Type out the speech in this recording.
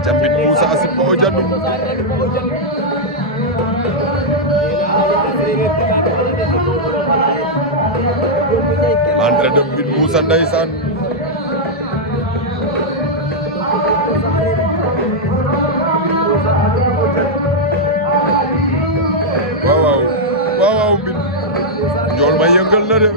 aca Mbine Moussa sipa o janu l'entrée de Mbine Moussa ndeysaan waaw waaw Mbine Ndiol Mbaye yëngal na de